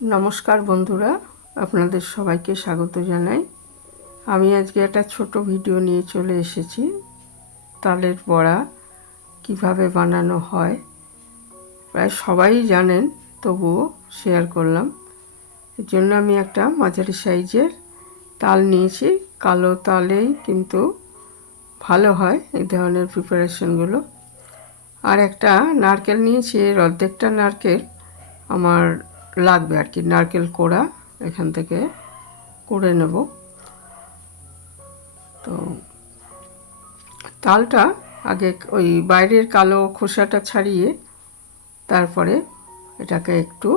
নমস্কার বন্ধুরা, আপনাদের সবাইকে স্বাগত জানাই। আমি আজকে একটা ছোট ভিডিও নিয়ে চলে এসেছি। তালের বড়া কিভাবে বানানো হয় প্রায় সবাই জানেন, তবুও শেয়ার করলাম। এর জন্য আমি একটা মাঝারি সাইজের তাল নিয়েছি। কালো তালেই কিন্তু ভালো হয় এই ধরনের প্রিপারেশনগুলো। আর একটা নারকেল নিয়েছি, এর অর্ধেকটা নারকেল আমার লাগবে আর কি, নারকেল কোড়া এখান থেকে করে নেব। তো তালটা আগে ওই বাইরের কালো খোসাটা ছাড়িয়ে তারপরে এটাকে একটু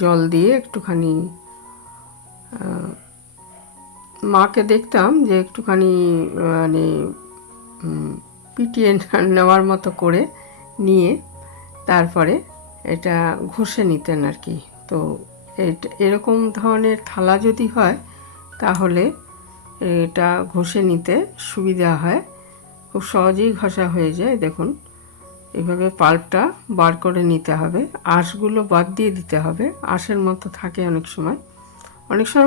জল দিয়ে একটুখানি, মাকে দেখতাম যে একটুখানি মানে পিটিয়ে নেওয়ার মতো করে নিয়ে তারপরে এটা ঘষে নিতেন আর কি। তো এরকম ধরনের থালা যদি হয় তাহলে এটা ঘষে নিতে সুবিধা হয়, খুব সহজেই ঘষা হয়ে যায়। দেখুন, এভাবে পাল্পটা বার করে নিতে হবে, আঁশগুলো বাদ দিয়ে দিতে হবে। আঁশের মতো থাকে অনেক সময়,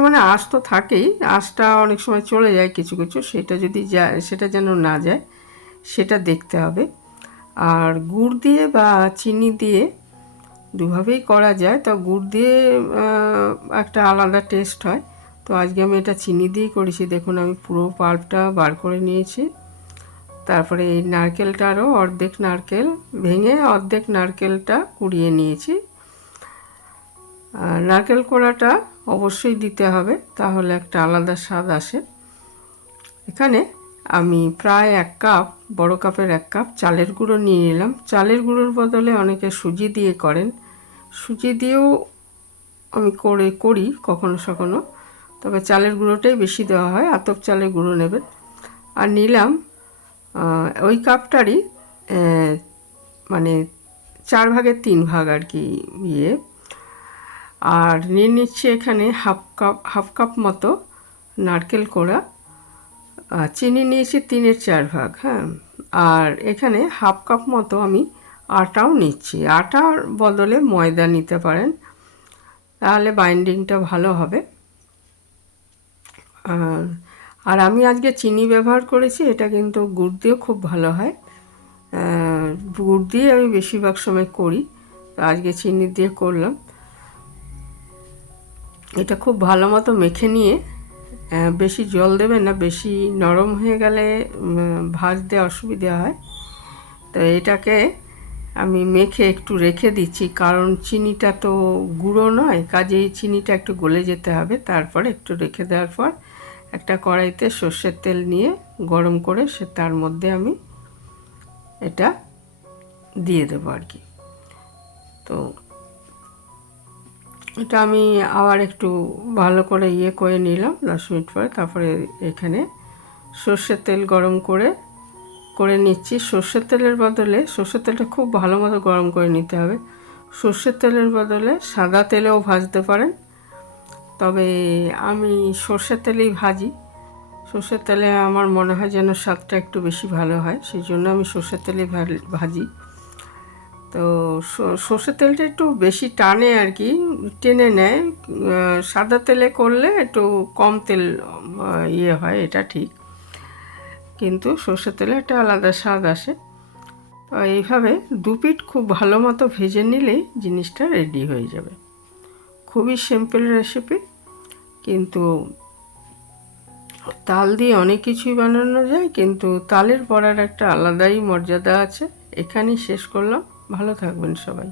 মানে আঁশ তো থাকেই, আঁশটা অনেক সময় চলে যায় কিছু কিছু, সেটা যদি যায়, সেটা যেন না যায় সেটা দেখতে হবে। আর গুড় দিয়ে বা চিনি দিয়ে দুভাবেই করা যায়। তো গুড় দিয়ে একটা আলাদা টেস্ট হয়। তো আজকে আমি এটা চিনি দিয়েই করেছি। দেখুন, আমি পুরো পাল্পটা বার করে নিয়েছি। তারপরে এই নারকেলটারও অর্ধেক নারকেল ভেঙে অর্ধেক নারকেলটা কুড়িয়ে নিয়েছি। আর নারকেল কোড়াটা অবশ্যই দিতে হবে, তাহলে একটা আলাদা স্বাদ আসে। এখানে আমি প্রায় 1 কাপ, বড় কাপের 1 কাপ চালের গুঁড়ো নিয়ে নিলাম। চালের গুঁড়োর বদলে অনেকে সুজি দিয়ে করেন, সুজি দিয়েও আমি করি কখনো কখনো, তবে চালের গুঁড়োটাই বেশি দেওয়া হয়। আতপ চালের গুঁড়ো নেবেন। আর নিলাম ওই কাপটারই মানে 4 ভাগের 3 ভাগ আর কি ইয়ে। আর নিয়ে নিচ্ছি এখানে হাফ কাপ মতো নারকেল কোড়া। চিনি নিয়েছি 3-এর 4 ভাগ, হ্যাঁ। আর এখানে হাফ কাপ মতো আমি আটাও নিচ্ছি। আটার বদলে ময়দা নিতে পারেন, তাহলে বাইন্ডিংটা ভালো হবে। আর আমি আজকে চিনি ব্যবহার করেছি, এটা কিন্তু গুড় দিয়েও খুব ভালো হয়। গুড় দিয়ে আমি বেশিরভাগ সময় করি, আজকে চিনি দিয়ে করলাম। এটা খুব ভালো মতো মেখে নিয়ে, বেশি জল দেবেন না, বেশি নরম হয়ে গেলে ভাজতে অসুবিধা হয়। তো এটাকে আমি মেখে একটু রেখে দিচ্ছি, কারণ চিনিটা তো গুঁড়ো নয়, কাজেই চিনিটা একটু গলে যেতে হবে। তারপরে একটু রেখে দেওয়ার পর একটা কড়াইতে সর্ষের তেল নিয়ে গরম করে তার মধ্যে আমি এটা দিয়ে দেবো আর কি। তো এটা আমি আবার একটু ভালো করে করে নিলাম 10 মিনিট পরে। তারপরে এখানে সর্ষের তেল গরম করে নিচ্ছি। সর্ষের তেলের বদলে, সর্ষের তেলটা খুব ভালো মতো গরম করে নিতে হবে। সর্ষের তেলের বদলে সাদা তেলেও ভাজতে পারেন, তবে আমি সর্ষের তেলেই ভাজি। সর্ষের তেলে আমার মনে হয় যেন স্বাদটা একটু বেশি ভালো হয়, সেই জন্য আমি সর্ষের তেলেই ভাজি। তো সর্ষের তেলটা একটু বেশি টানে আর কি, টেনে নেয়। সাদা তেলে করলে একটু কম তেল হয়, এটা ঠিক, কিন্তু সর্ষের তেলে একটা আলাদা স্বাদ আসে। তো এইভাবে 2 পিঠ খুব ভালো মতো ভেজে নিলেই জিনিসটা রেডি হয়ে যাবে। খুবই সিম্পল রেসিপি, কিন্তু তাল দিয়ে অনেক কিছুই বানানো যায়, কিন্তু তালের বড়ার একটা আলাদাই মর্যাদা আছে। এখানেই শেষ করলাম। ভালো থাকবেন সবাই।